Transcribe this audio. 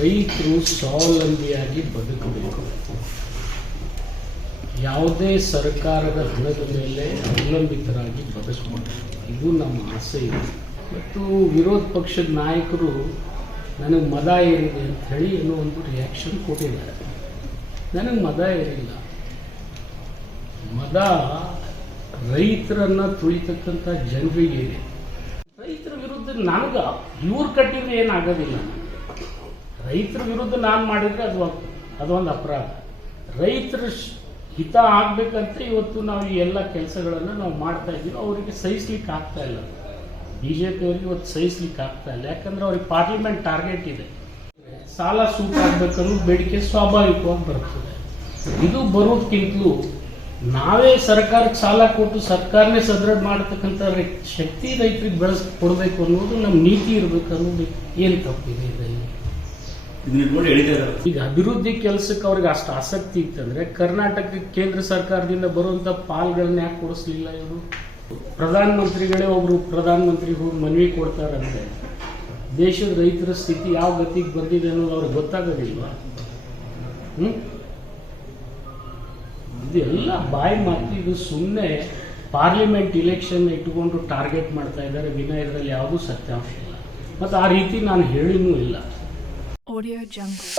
ರೈತರು ಸ್ವಾವಲಂಬಿಯಾಗಿ ಬದುಕಬೇಕು. ಯಾವುದೇ ಸರ್ಕಾರದ ಹಣದ ಮೇಲೆ ಅವಲಂಬಿತರಾಗಿ ಬದುಕಬೇಕು. ಇದು ನಮ್ಮ ಆಸೆ ಇದೆ. ಮತ್ತು ವಿರೋಧ ಪಕ್ಷದ ನಾಯಕರು ನನಗೆ ಮದ ಏರಿದೆ ಅಂತ ಹೇಳಿ ಏನೋ ಒಂದು ರಿಯಾಕ್ಷನ್ ಕೊಟ್ಟಿದ್ದಾರೆ. ನನಗೆ ಮದ ಏರಿಲ್ಲ. ಮದ ರೈತರನ್ನು ತುಳಿತಕ್ಕಂಥ ಜನರಿಗೆ ಇದೆ. ರೈತರ ವಿರುದ್ಧ ನನಗೆ ಇವ್ರು ಕಟ್ಟಿದ್ರೆ ಏನಾಗೋದಿಲ್ಲ. ರೈತರ ವಿರುದ್ಧ ನಾನು ಮಾಡಿದರೆ ಅದೊಂದು ಅಪರಾಧ. ರೈತರ ಹಿತ ಆಗಬೇಕಂತ ಇವತ್ತು ನಾವು ಈ ಎಲ್ಲ ಕೆಲಸಗಳನ್ನು ನಾವು ಮಾಡ್ತಾ ಇದ್ದೀವಿ. ಅವರಿಗೆ ಸಹಿಸ್ಲಿಕ್ಕೆ ಆಗ್ತಾ ಇಲ್ಲ. BJP ಅವರಿಗೆ ಇವತ್ತು ಸಹಿಸ್ಲಿಕ್ಕೆ ಆಗ್ತಾ ಇಲ್ಲ. ಯಾಕಂದ್ರೆ ಅವ್ರಿಗೆ ಪಾರ್ಲಿಮೆಂಟ್ ಟಾರ್ಗೆಟ್ ಇದೆ. ಸಾಲ ಸೂಟ್ ಆಗಬೇಕನ್ನೋ ಬೇಡಿಕೆ ಸ್ವಾಭಾವಿಕವಾಗಿ ಬರ್ತದೆ. ಇದು ಬರೋದಕ್ಕಿಂತಲೂ ನಾವೇ ಸರ್ಕಾರಕ್ಕೆ ಸಾಲ ಕೊಟ್ಟು ಸರ್ಕಾರನೇ ಸದೃಢ ಮಾಡತಕ್ಕಂಥ ಶಕ್ತಿ ರೈತರಿಗೆ ಕೊಡಬೇಕು ಅನ್ನೋದು ನಮ್ಮ ನೀತಿ ಇರಬೇಕು ಅನ್ನೋದು ಏನು ತಪ್ಪಿದೆ. ಈಗ ಅಭಿವೃದ್ಧಿ ಕೆಲಸಕ್ಕೆ ಅವ್ರಿಗೆ ಅಷ್ಟು ಆಸಕ್ತಿ ಇತ್ತಂದ್ರೆ ಕರ್ನಾಟಕಕ್ಕೆ ಕೇಂದ್ರ ಸರ್ಕಾರದಿಂದ ಬರುವಂತ ಪಾಲ್ಗಳನ್ನ ಯಾಕೆ ಕೊಡಿಸ್ಲಿಲ್ಲ ಇವರು? ಪ್ರಧಾನಮಂತ್ರಿಗಳೇ ಒಬ್ರು ಪ್ರಧಾನಮಂತ್ರಿ ಹೋಗಿ ಮನವಿ ಕೊಡ್ತಾರಂತೆ. ದೇಶದ ರೈತರ ಸ್ಥಿತಿ ಯಾವ ಗತಿಗೆ ಬಂದಿದೆ ಅನ್ನೋದು ಅವ್ರಿಗೆ ಗೊತ್ತಾಗೋದಿಲ್ವಾ? ಇದೆಲ್ಲ ಬಾಯಿ ಮಾತು. ಇದು ಸುಮ್ಮನೆ ಪಾರ್ಲಿಮೆಂಟ್ ಇಲೆಕ್ಷನ್ ಇಟ್ಟುಕೊಂಡು ಟಾರ್ಗೆಟ್ ಮಾಡ್ತಾ ಇದ್ದಾರೆ. ವಿನಯ ಇದರಲ್ಲಿ ಯಾವುದೂ ಸತ್ಯಾಂಶ ಇಲ್ಲ. ಮತ್ತು ಆ ರೀತಿ ನಾನು ಹೇಳಿನೂ ಇಲ್ಲ. Audio Jungle.